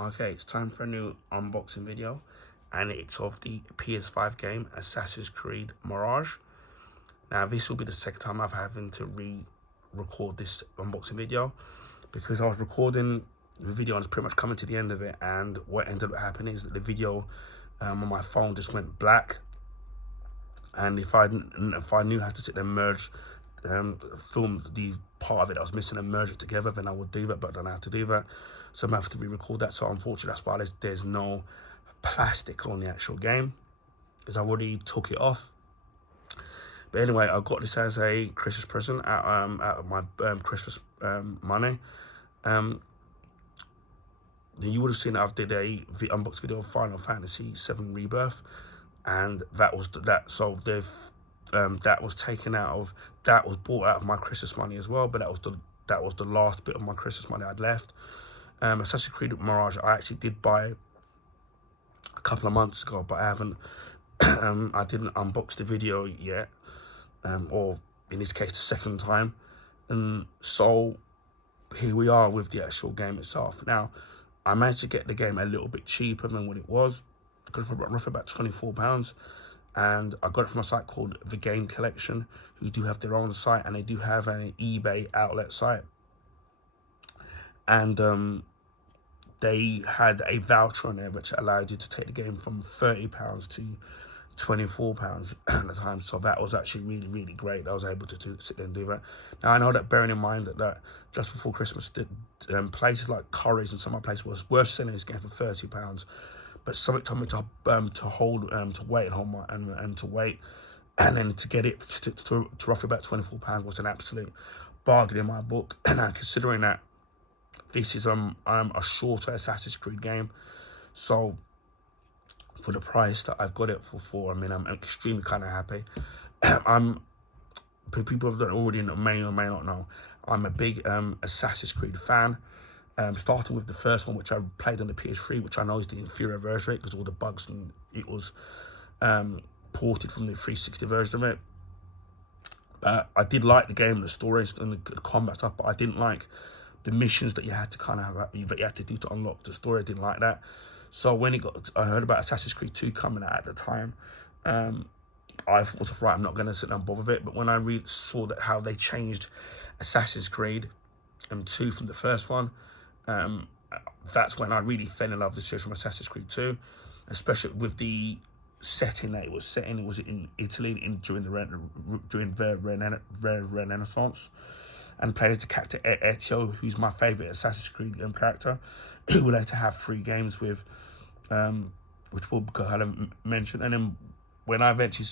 Okay, it's time for a new unboxing video, and it's of the PS5 game Assassin's Creed Mirage. Now, this will be the second time I've having to re-record this unboxing video, because I was recording the video and it's pretty much coming to the end of it, and what ended up happening is that the video on my phone just went black. And if I knew how to sit there and merge, film the part of it I was missing and merge it together, then I would do that, but I don't know how to do that. So I'm going to have to re-record that. So unfortunately, that's why there's no plastic on the actual game, because I already took it off. But anyway, I got this as a Christmas present out of my Christmas money. Then you would have seen that I've did a unbox video of Final Fantasy VII Rebirth, and that was that. So they've that was taken out of, that was bought out of my Christmas money as well. But that was the last bit of my Christmas money I'd left. Assassin's Creed Mirage I actually did buy a couple of months ago, but I haven't. I didn't unbox the video yet, or in this case the second time. And so here we are with the actual game itself. Now, I managed to get the game a little bit cheaper than what it was. I got it for roughly about £24, and I got it from a site called The Game Collection, who do have their own site, and they do have an eBay outlet site. And they had a voucher on there which allowed you to take the game from £30 to £24 at the time. So that was actually really, really great. I was able to sit there and do that. Now, I know that, bearing in mind that just before Christmas, places like Curry's and some other places were selling this game for £30. But something told me to wait and hold my and to wait, and then to get it to roughly about £24 was an absolute bargain in my book. And considering that this is a shorter Assassin's Creed game, so for the price that I've got it for, I mean, I'm extremely kind of happy. People that already may or may not know, I'm a big Assassin's Creed fan. Starting with the first one, which I played on the PS3, which I know is the inferior version of it because all the bugs, and it was ported from the 360 version of it. But I did like the game, the story and the combat stuff, but I didn't like the missions that you had to do to unlock the story. I didn't like that. So when I heard about Assassin's Creed 2 coming out at the time, I thought, right, I'm not going to sit down and bother with it. But when I saw that how they changed Assassin's Creed 2 from the first one, that's when I really fell in love with the series from Assassin's Creed 2, especially with the setting that it was set in. It was in Italy during the Renaissance, and played as the character Ezio, who's my favourite Assassin's Creed character, who would like to have 3 games with, which we'll go ahead and mention. And then when I eventually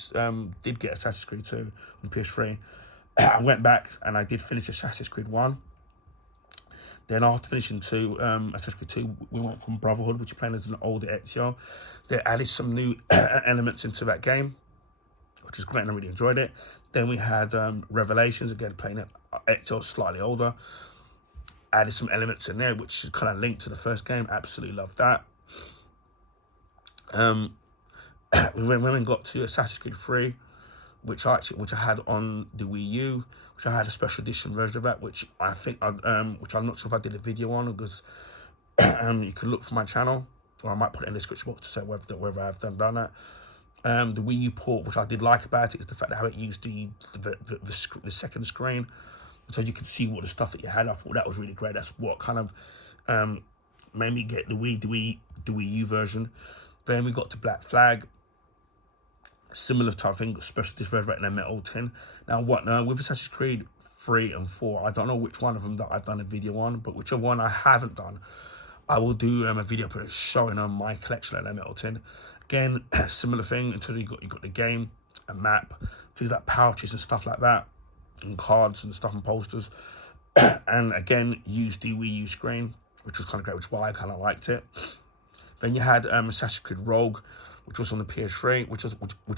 did get Assassin's Creed 2 on PS3, I went back and I did finish Assassin's Creed 1. Then after finishing Assassin's Creed 2, we went from Brotherhood, which is playing as an older Ezio. They added some new elements into that game, which is great, and I really enjoyed it. Then we had Revelations, again playing Ezio slightly older. Added some elements in there which is kind of linked to the first game. Absolutely loved that. We then got to Assassin's Creed 3, which I had on the Wii U, which I had a special edition version of that, which I think which I'm not sure if I did a video on, because you can look for my channel, or I might put it in the description box to say whether I've done that. The Wii U port, which I did like about it, is the fact that how it used the second screen, so you could see what the stuff that you had. I thought that was really great. That's what kind of made me get the Wii U version. Then we got to Black Flag, similar type of thing, special edition version in a metal tin. Now with Assassin's Creed 3 and 4, I don't know which one of them that I've done a video on, but whichever one I haven't done, I will do a video showing my collection in a metal tin. Again, similar thing until you got the game, a map, things like pouches and stuff like that, and cards and stuff and posters. And again, used the Wii U screen, which was kind of great, which is why I kind of liked it. Then you had Assassin's Creed Rogue, which was on the PS3, which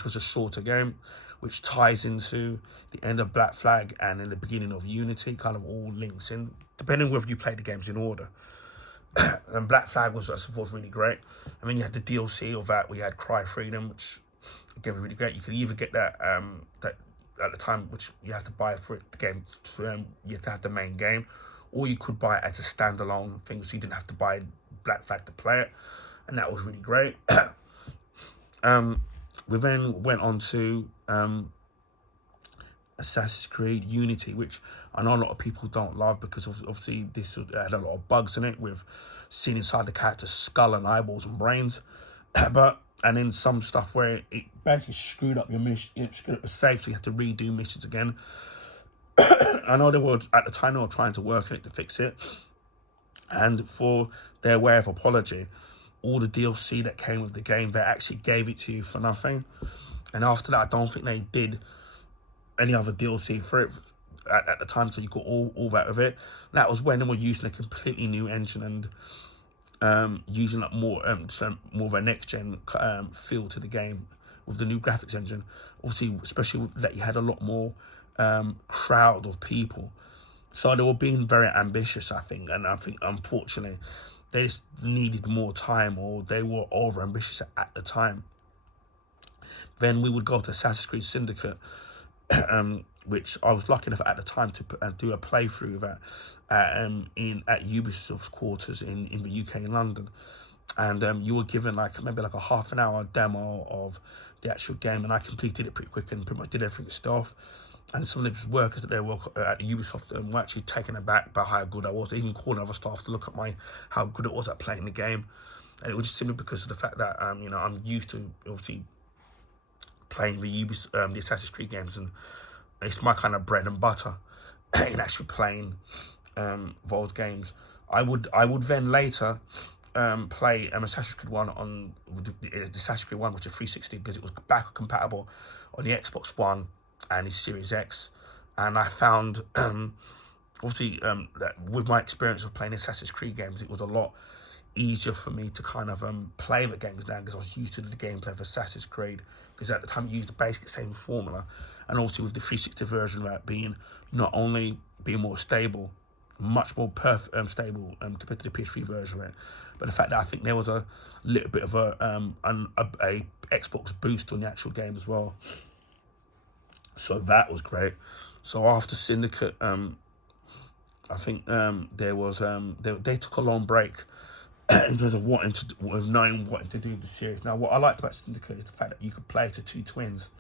was a shorter game, which ties into the end of Black Flag and in the beginning of Unity, kind of all links in, depending on whether you play the games in order. And Black Flag was, I suppose, really great. I mean, you had the DLC of that. We had Cry Freedom, which again was really great. You could either get that that at the time, which you had to buy for it, the game. You had to have the main game, or you could buy it as a standalone thing, so you didn't have to buy black flag to play it, and that was really great. We then went on to Assassin's Creed Unity, which I know a lot of people don't love because obviously this had a lot of bugs in it with seeing inside the character's skull and eyeballs and brains. And then some stuff where it basically screwed up your mission, it screwed up the save, so you had to redo missions again. I know at the time they were trying to work on it to fix it, and for their way of apology, all the DLC that came with the game, they actually gave it to you for nothing. And after that, I don't think they did any other DLC for it at the time, so you got all that of it. And that was when they were using a completely new engine and using like more of a next gen feel to the game with the new graphics engine. Obviously, especially that you had a lot more crowd of people, so they were being very ambitious, I think. And I think unfortunately they just needed more time, or they were over ambitious at the time. Then we would go to Assassin's Creed Syndicate, which I was lucky enough at the time to do a playthrough of at Ubisoft's quarters in the UK in London. And you were given maybe a half an hour demo of the actual game, and I completed it pretty quick and pretty much did everything myself. And some of the workers that they were at Ubisoft were actually taken aback by how good I was. They even called other staff to look at how good it was at playing the game. And it was just simply because of the fact that I'm used to obviously playing the Assassin's Creed games, and it's my kind of bread and butter in actually playing those games. I would then later play Assassin's Creed 1 on the Assassin's Creed 1, which is 360, because it was back compatible on the Xbox One and the Series X. And I found obviously that with my experience of playing Assassin's Creed games, it was a lot easier for me to kind of play the games now, because I was used to the gameplay of Assassin's Creed, because at the time it used the basic same formula. And obviously with the 360 version of that being not only being more stable, much more stable compared to the PS3 version of it, but the fact that I think there was a little bit of a Xbox boost on the actual game as well. So that was great. So after Syndicate, I think there was they took a long break in terms of knowing what to do with the series. Now, what I liked about Syndicate is the fact that you could play to two twins.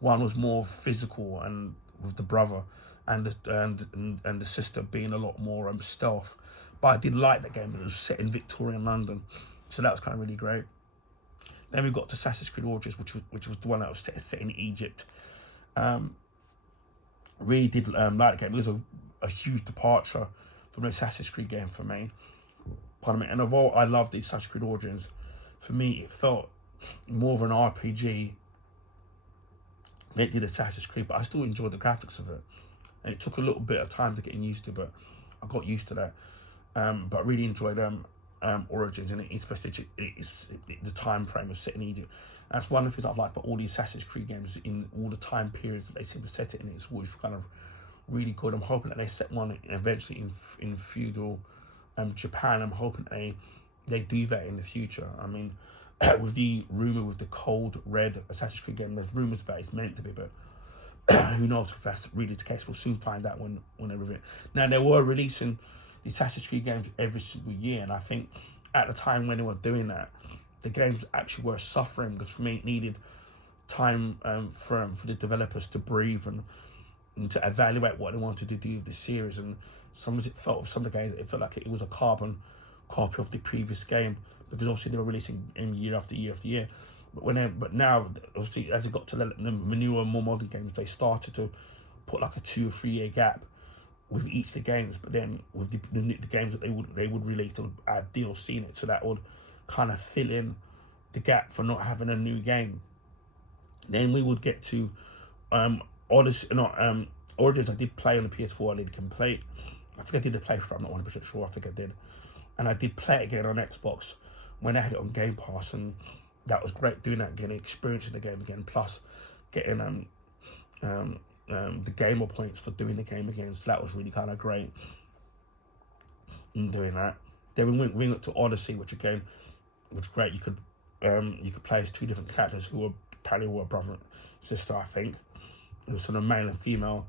One was more physical and with the brother, and the sister being a lot more stealth. But I did like that game. It was set in Victorian London, so that was kind of really great. Then we got to Assassin's Creed Origins, which was the one that was set in Egypt. Really did like the game. It was a huge departure from the Assassin's Creed game for me. Pardon me. And although I loved the Assassin's Creed Origins, for me it felt more of an RPG than it did Assassin's Creed, but I still enjoyed the graphics of it. And it took a little bit of time to get used to, but I got used to that. But I really enjoyed Origins, and especially the time frame was set in Egypt. That's one of the things I've liked about all the Assassin's Creed games, in all the time periods that they seem to set it in. It's always kind of really good. I'm hoping that they set one eventually in feudal Japan. I'm hoping they do that in the future. I mean, with the rumour with the Cold Red Assassin's Creed game, there's rumours that it's meant to be, but who knows if that's really the case. We'll soon find out when they reveal it. Now, they were releasing the Assassin's Creed games every single year, and I think at the time when they were doing that, the games actually were suffering, because for me it needed time for the developers to breathe and to evaluate what they wanted to do with the series. And some of the games, it felt like it was a carbon copy of the previous game, because obviously they were releasing in year after year after year. But now, obviously, as it got to the newer, more modern games, they started to put like a 2 or 3 year gap with each of the games. But then with the games that they would release, they would add DLC in it, so that would kind of fill in the gap for not having a new game. Then we would get to Origins. I did play on the PS4. I did complete. I think I did the playthrough. I'm not 100% sure. I think I did, and I did play it again on Xbox when I had it on Game Pass, and that was great doing that again, experiencing the game again, plus getting the gamer points for doing the game again. So that was really kind of great in doing that. Then we went to Odyssey, which again was great. You could play as two different characters who were apparently brother and sister, I think. It was sort of male and female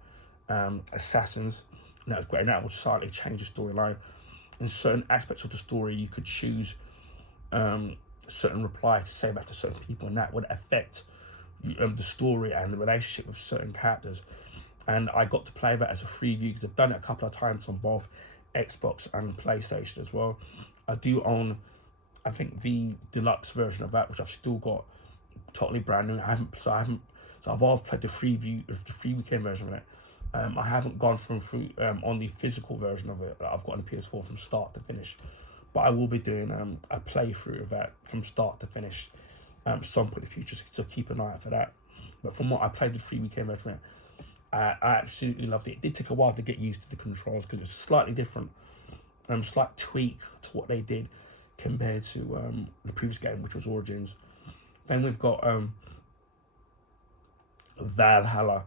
assassins, and that was great. And that would slightly change the storyline. in certain aspects of the story, you could choose certain reply to say back to certain people, and that would affect the story and the relationship with certain characters. And I got to play that as a free view because I've done it a couple of times on both Xbox and PlayStation as well. I do own, I think, the deluxe version of that, which I've still got totally brand new. So I've always played the free weekend version of it. I haven't gone through on the physical version of it that I've got on the PS4 from start to finish, but I will be doing a playthrough of that from start to finish some point in the future, so keep an eye out for that. But from what I played the free weekend version of it, I absolutely loved it. It did take a while to get used to the controls because it's slightly different, slight tweak to what they did compared to the previous game, which was Origins. Then we've got Valhalla,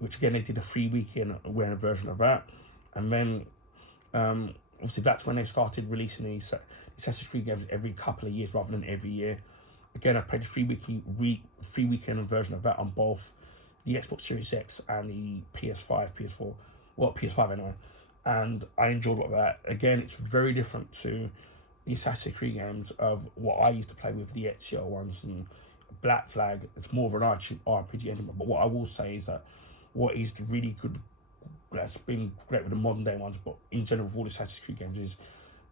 which again they did a free weekend version of that, and then obviously that's when they started releasing these Assassin's Creed games every couple of years rather than every year. Again, I've played the free weekend version of that on both the Xbox Series X and the PS5, PS4, well, PS5 anyway, and I enjoyed what that. Again, it's very different to the Assassin's Creed games of what I used to play with, the Ezio ones and Black Flag. It's more of an RPG engine, but what I will say is that what is really good, that's been great with the modern day ones, but in general with all the Assassin's Creed games, is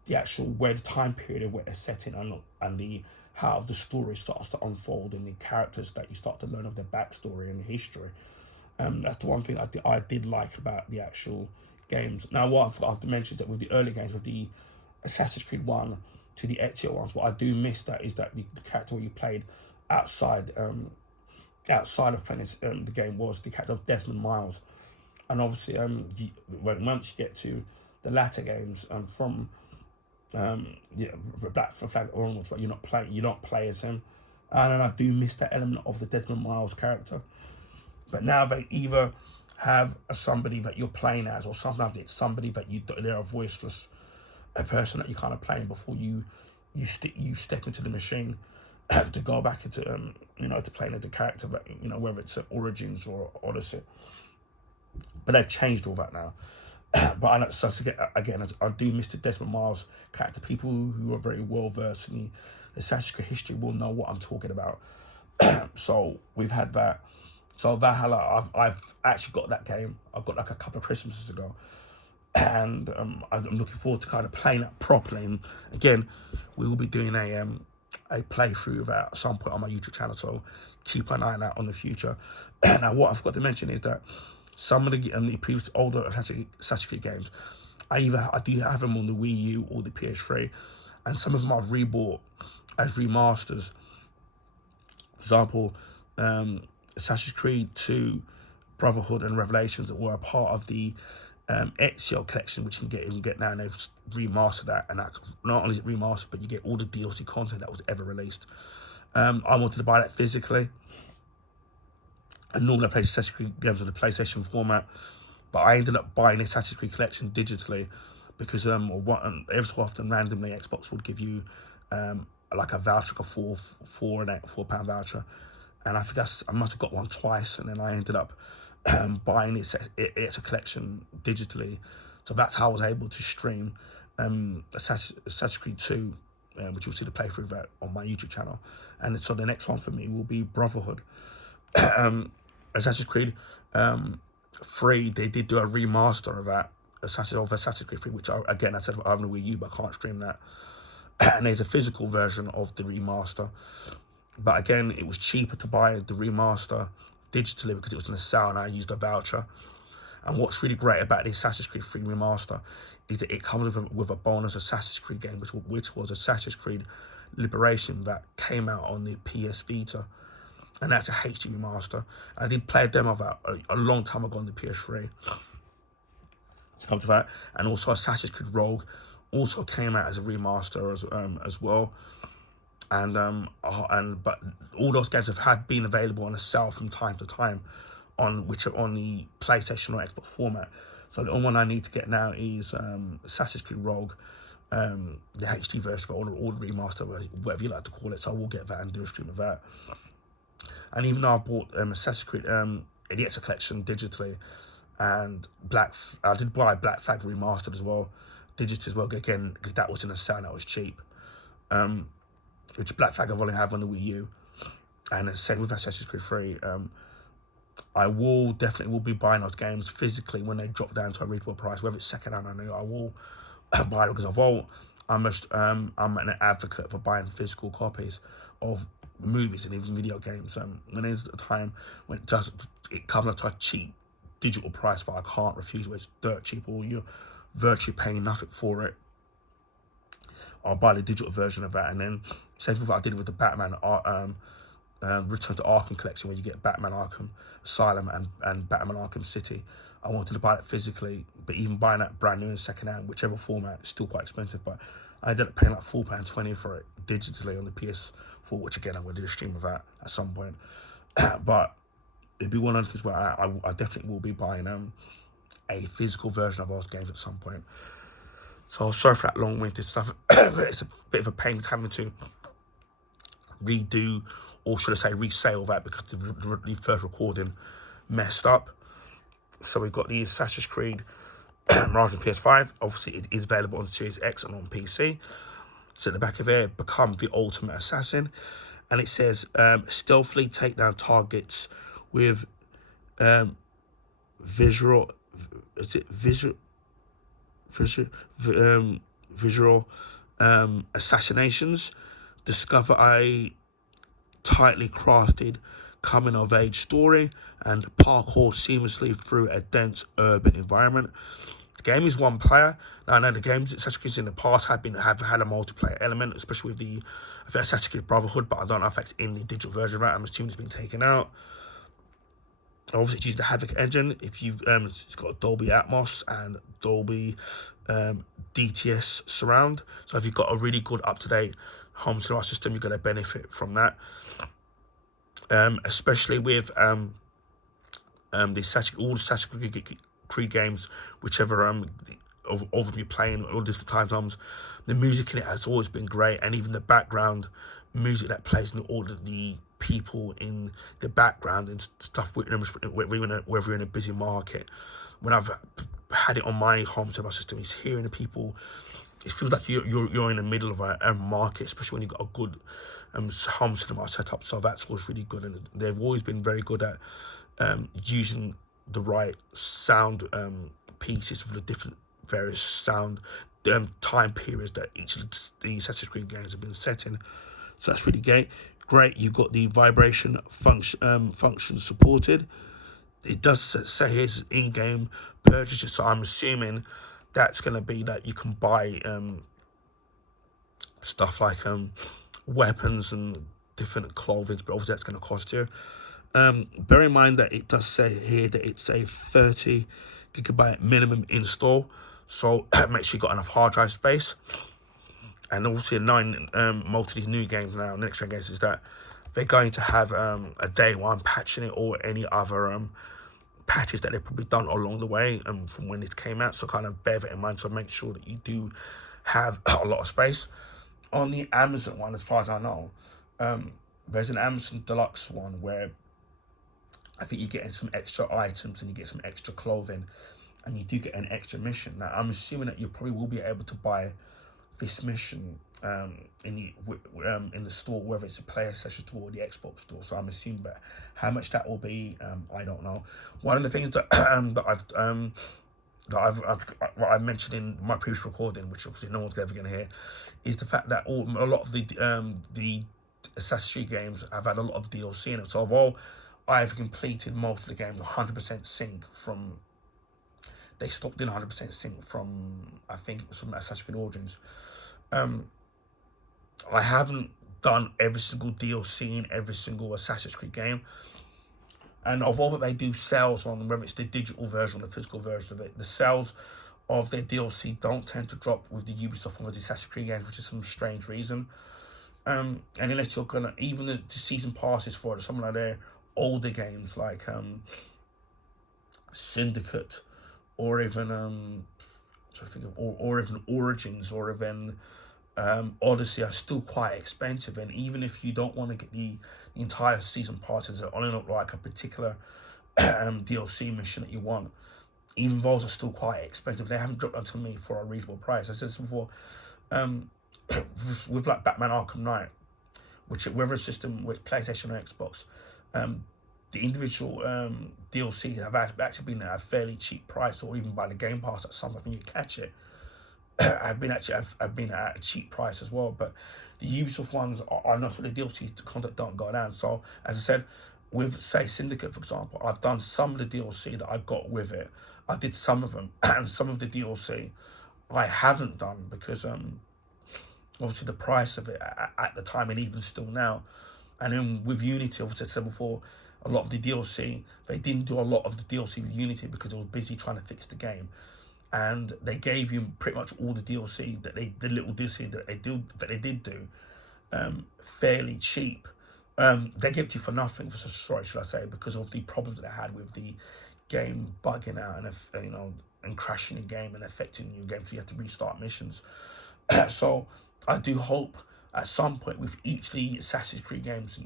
the actual where the time period where they're set in, and the how the story starts to unfold and the characters that you start to learn of their backstory and history. That's the one thing I did like about the actual games. Now, what I forgot to mention is that with the early games, with the Assassin's Creed 1 to the Ezio ones, what I do miss that is that the character you played outside of playing the game was the character of Desmond Miles. And obviously, once you get to the latter games, from Black Flag onwards, right, you don't play as him, and I do miss that element of the Desmond Miles character. But now they either have somebody that you're playing as, or sometimes it's somebody that they're a voiceless person that you're kind of playing before you step into the machine to go back into to playing as a character that whether it's Origins or Odyssey. But they've changed all that now. But again, I do miss the Desmond Miles character. People who are very well versed in the Assassin's Creed history will know what I'm talking about. So we've had that. So Valhalla, I've actually got that game. I got like a couple of Christmases ago, and I'm looking forward to kind of playing that properly. And again, we will be doing a playthrough of that at some point on my YouTube channel. So keep an eye on that on the future. Now, what I forgot to mention is that some of the previous older Assassin's Creed games, I do have them on the Wii U or the PS3, and some of them I've rebought as remasters. For example, Assassin's Creed 2, Brotherhood and Revelations that were a part of the Ezio collection, which you can get now, and they've remastered that, and that not only is it remastered, but you get all the DLC content that was ever released. I wanted to buy that physically. And normally I play Assassin's Creed games on the PlayStation format, but I ended up buying the Assassin's Creed collection digitally because every so often randomly Xbox would give you like a voucher, a £4 voucher, and I think I must have got one twice, and then I ended up buying it's a collection digitally. So that's how I was able to stream Assassin's Creed 2, which you'll see the playthrough of that on my YouTube channel. And so the next one for me will be Brotherhood. Assassin's Creed 3, they did do a remaster of that, Assassin's Creed 3, which I said I have no Wii U, but I can't stream that. And there's a physical version of the remaster. But again, it was cheaper to buy the remaster digitally because it was in a sale and I used a voucher. And what's really great about the Assassin's Creed 3 remaster is that it comes with a bonus Assassin's Creed game, which was Assassin's Creed Liberation, that came out on the PS Vita. And that's a HD remaster. I did play a demo of that a long time ago on the PS3. To come to that, and also Assassin's Creed Rogue also came out as a remaster as well. But all those games have been available on a sale from time to time, on the PlayStation or Xbox format. So the only one I need to get now is Assassin's Creed Rogue, the HD version, or the remaster, whatever you like to call it. So I will get that and do a stream of that. And even though I bought Assassin's Creed Ezio collection digitally, and I did buy Black Flag remastered as well, digital as well, again, because that was in a sound that was cheap. Which Black Flag I've only have on the Wii U. And the same with Assassin's Creed 3. I definitely will be buying those games physically when they drop down to a reasonable price, whether it's second hand or new. I will buy them, because I'm an advocate for buying physical copies of movies and even video games. When there's a time when it comes at a cheap digital price that I can't refuse, where it's dirt cheap or you're virtually paying nothing for it, I'll buy the digital version of that. And then same thing that I did with the Batman Return to Arkham collection, where you get Batman Arkham Asylum and Batman Arkham City. I wanted to buy it physically, but even buying that brand new and second hand, whichever format, is still quite expensive. But I ended up paying like £4.20 for it digitally on the PS4, which again, I'm going to do a stream of that at some point. But it'd be one of those things where I definitely will be buying a physical version of those games at some point. So sorry for that long-winded stuff. It's a bit of a pain having to redo, or should I say resale that, because the first recording messed up. So we've got the Assassin's Creed Mirage on PS5. Obviously, it is available on Series X and on PC. So at the back of it, become the ultimate assassin. And it says, stealthily take down targets with visual assassinations. Discover a tightly crafted coming-of-age story and parkour seamlessly through a dense urban environment. The game is one player. Now, I know the games Assassin's Creed in the past have had a multiplayer element, especially with the Assassin's Creed Brotherhood, but I don't know if that's in the digital version of that. I'm assuming it's been taken out. Obviously, it's using the Havoc engine. If you've it's got Dolby Atmos and Dolby DTS surround. So if you've got a really good up-to-date home cinema system, you're going to benefit from that. Especially with all the Assassin's Creed games, whichever of them you're playing, all different time zones. The music in it has always been great, and even the background music that plays in all of the people in the background and stuff, whether you're in a busy market. When I've had it on my home cinema system, it's hearing the people. It feels like you're in the middle of a market, especially when you've got a good home cinema setup. So that's always really good, and they've always been very good at using the right sound pieces for the different various sound time periods that each of the Assassin's Creed games have been set in. So that's really great. You've got the vibration function supported. It does say here's in-game purchases, so I'm assuming that's going to be that you can buy stuff like weapons and different clothing, but obviously that's going to cost you. Bear in mind that it does say here that it's a 30 gigabyte minimum install, so make sure you've got enough hard drive space. And obviously, most of these new games now, next gen games, is that they're going to have a day one patch in it, or any other patches that they've probably done along the way from when this came out. So kind of bear that in mind. So make sure that you do have a lot of space. On the Amazon one, as far as I know, there's an Amazon Deluxe one where I think you get some extra items and you get some extra clothing, and you do get an extra mission. Now, I'm assuming that you probably will be able to buy this mission in the store, whether it's a PlayStation store or the Xbox store. So I'm assuming, but how much that will be, I don't know. One of the things that I've mentioned in my previous recording, which obviously no one's ever going to hear, is the fact that a lot of the Assassin's Creed games have had a lot of DLC in it. So although I've completed most of the games 100% sync from, they stopped in 100% sync from, I think it was from Assassin's Creed Origins. I haven't done every single DLC in every single Assassin's Creed game. And although they do sales on them, whether it's the digital version or the physical version of it, the sales of their DLC don't tend to drop with the Ubisoft or the Assassin's Creed games, which is some strange reason. And unless you're gonna, even the season passes for it, some of their older games like Syndicate, or even or even Origins, or even Odyssey, are still quite expensive. And even if you don't want to get the entire season passes that only look like a particular DLC mission that you want, even those are still quite expensive. They haven't dropped onto me for a reasonable price. I said this before, with like Batman Arkham Knight, whether system with PlayStation or Xbox, the individual DLC have actually been at a fairly cheap price, or even by the Game Pass at some point when you catch it. I've been at a cheap price as well, but the Ubisoft ones are not, so the DLC content don't go down. So as I said, with say Syndicate for example, I've done some of the DLC that I got with it. I did some of them, and some of the DLC I haven't done because obviously the price of it at the time, and even still now. And then with Unity, obviously I said before, a lot of the DLC, they didn't do a lot of the DLC with Unity because they were busy trying to fix the game. And they gave you pretty much all the DLC the little DLC that they did do, fairly cheap. They gave it to you for nothing, sorry, should I say, because of the problems that they had with the game bugging out and and crashing the game and affecting your game, so you have to restart missions. So I do hope at some point with each of the Assassin's Creed games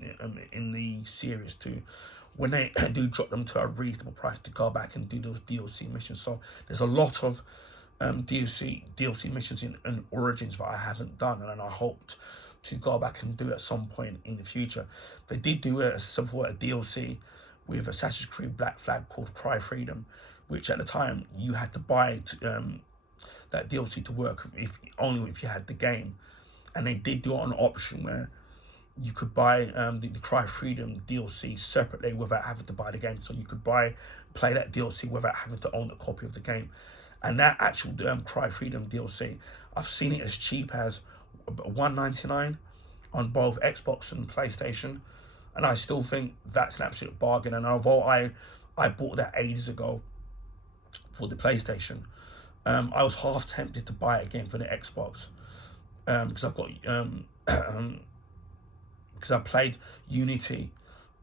in the series too, when they do drop them to a reasonable price, to go back and do those DLC missions. So there's a lot of DLC missions in Origins that I haven't done, and I hoped to go back and do at some point in the future. They did do a DLC with Assassin's Creed Black Flag called Cry Freedom, which at the time you had to buy that DLC to work only if you had the game. And they did do it on an option where you could buy the Cry Freedom DLC separately without having to buy the game. So you could play that DLC without having to own a copy of the game. And that actual Cry Freedom DLC, I've seen it as cheap as $1.99 on both Xbox and PlayStation. And I still think that's an absolute bargain. And although I bought that ages ago for the PlayStation, I was half tempted to buy it again for the Xbox. Because I've got because I played Unity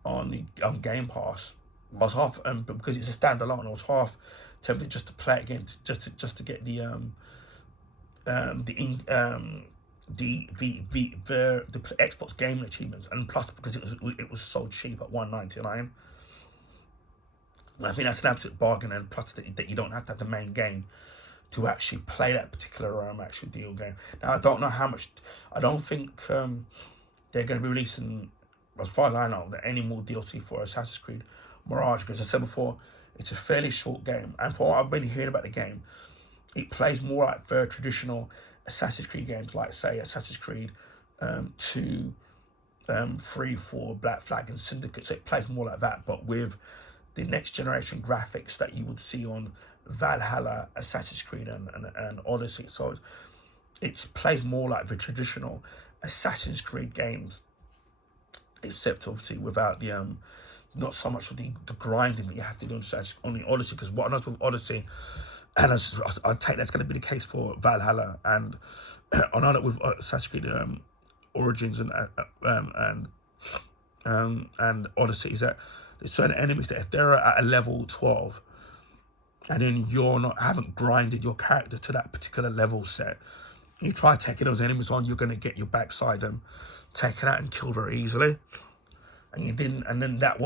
on Game Pass. I was half because it's a standalone. I was half tempted just to play it again, just to get the Xbox gaming achievements, and plus because it was so cheap at $1.99. And I think that's an absolute bargain, and plus that you don't have to have the main game to actually play that particular actual deal game. Now I don't know how much. I don't think they're going to be releasing, as far as I know, any more DLC for Assassin's Creed Mirage, because as I said before, it's a fairly short game, and for what I've been hearing about the game, it plays more like the traditional Assassin's Creed games, like say Assassin's Creed 2, 3, 4, Black Flag and Syndicate. So it plays more like that, but with the next generation graphics that you would see on Valhalla, Assassin's Creed and Odyssey. So it plays more like the traditional Assassin's Creed games, except obviously without the not so much of the grinding that you have to do on the Odyssey. Because what I know with Odyssey, and I take that's going to be the case for Valhalla, and I know that with Assassin's Creed Origins and Odyssey, is that there's certain enemies that if they're at a level 12 and then haven't grinded your character to that particular level set, you try taking those enemies on, you're going to get your backside taken out and killed very easily. And you didn't, and then that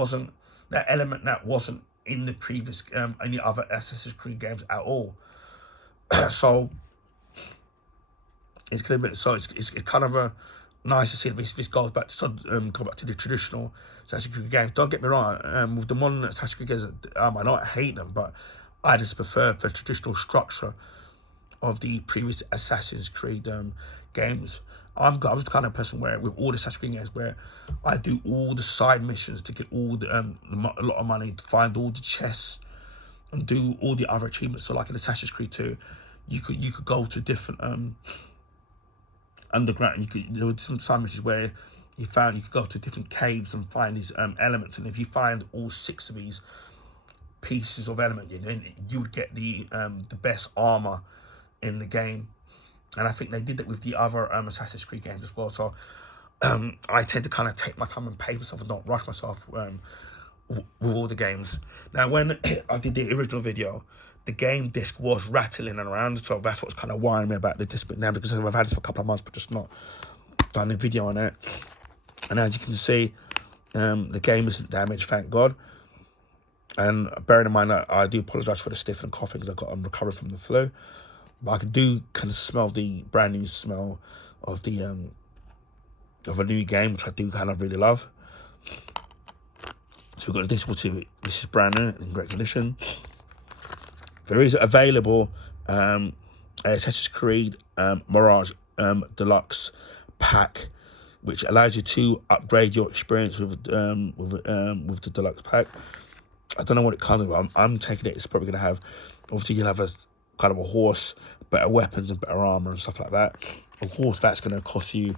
element wasn't in the previous any other Assassin's Creed games at all. So it's gonna be, it's kind of a nice to see this goes back to go back to the traditional Assassin's Creed games. Don't get me wrong, with the modern Assassin's Creed games, I don't hate them, but I just prefer the traditional structure of the previous Assassin's Creed games. I was the kind of person where, with all the Assassin's Creed games, where I do all the side missions to get all a lot of money, to find all the chests and do all the other achievements. So like in Assassin's Creed 2, you could go to different underground. There were some side missions where you could go to different caves and find these elements, and if you find all 6 of these pieces of element, then you would get the best armor in the game. And I think they did that with the other Assassin's Creed games as well. So I tend to kind of take my time and pace myself and not rush myself with all the games. Now, when I did the original video, the game disc was rattling around, so that's what's kind of worrying me about the disc bit now, because I've had this for a couple of months but just not done a video on it. And as you can see, the game isn't damaged, thank God. And bearing in mind that I do apologise for the sniffing and coughing because I'm recovering from the flu. But I do kind of smell the brand new smell of the of a new game, which I do kind of really love. So we've got this. This is brand new in great condition. There is available Assassin's Creed Mirage Deluxe pack, which allows you to upgrade your experience with the deluxe pack. I don't know what it comes with. I'm taking it. It's probably going to have, obviously you'll have a kind of a horse, better weapons and better armor and stuff like that. Of course, that's going to cost you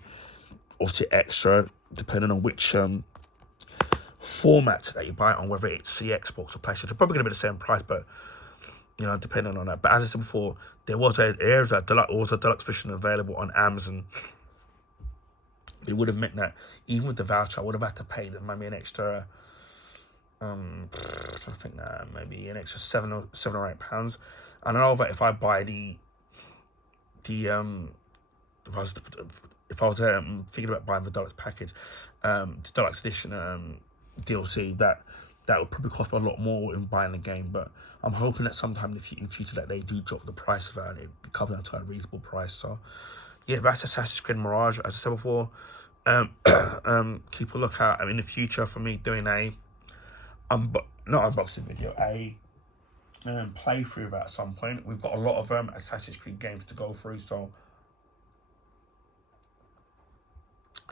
obviously extra depending on which format that you buy it on, whether it's the Xbox or PlayStation. It's probably going to be the same price, but you know, depending on that. But as I said before, there was a deluxe version available on Amazon. It would have meant that even with the voucher, I would have had to pay them maybe an extra. I'm trying to think now, maybe an extra £7 or £8. And I know that if I buy if I was thinking about buying the deluxe package, the deluxe edition DLC, that would probably cost me a lot more in buying the game. But I'm hoping that sometime in the future that they do drop the price of it and it comes down to a reasonable price. So yeah, that's Assassin's Creed Mirage. As I said before, keep a lookout in the future for me doing a not unboxing video, a playthrough of that at some point. We've got a lot of Assassin's Creed games to go through, so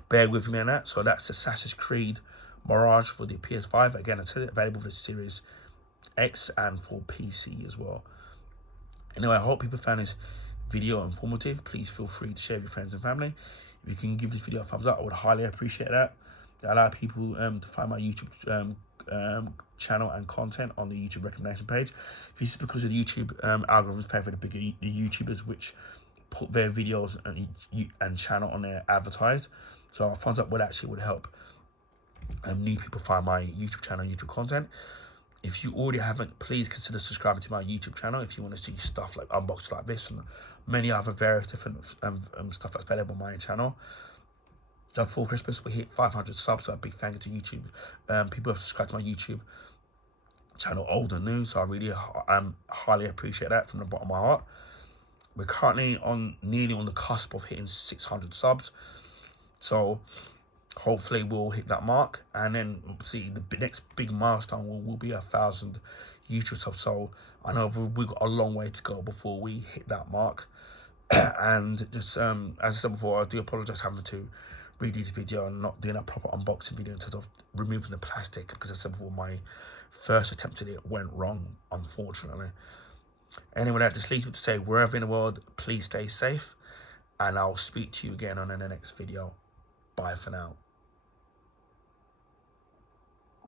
bear with me on that. So that's Assassin's Creed Mirage for the PS5. Again, it's available for the Series X and for PC as well. Anyway, I hope people found this video informative. Please feel free to share with your friends and family. If you can give this video a thumbs up, I would highly appreciate that. That allows people to find my YouTube channel and content on the YouTube recommendation page. This is because of the YouTube algorithms favour the bigger YouTubers which put their videos and channel on there advertised. So a thumbs up would help new people find my YouTube channel and YouTube content. If you already haven't, please consider subscribing to my YouTube channel if you want to see stuff like unboxed like this and many other various different stuff that's available on my channel. So for Christmas, we hit 500 subs, so a big thank you to YouTube. People have subscribed to my YouTube channel, old and new, so I really highly appreciate that from the bottom of my heart. We're currently nearly on the cusp of hitting 600 subs, so hopefully we'll hit that mark, and then obviously the next big milestone will be 1,000 YouTube subs. So I know we've got a long way to go before we hit that mark. And just as I said before, I do apologise having to redo this video and not doing a proper unboxing video in terms of removing the plastic, because as I said before, my first attempt at it went wrong, unfortunately. Anyway, that just leaves me to say, wherever in the world, please stay safe, and I'll speak to you again on in the next video. Bye for now.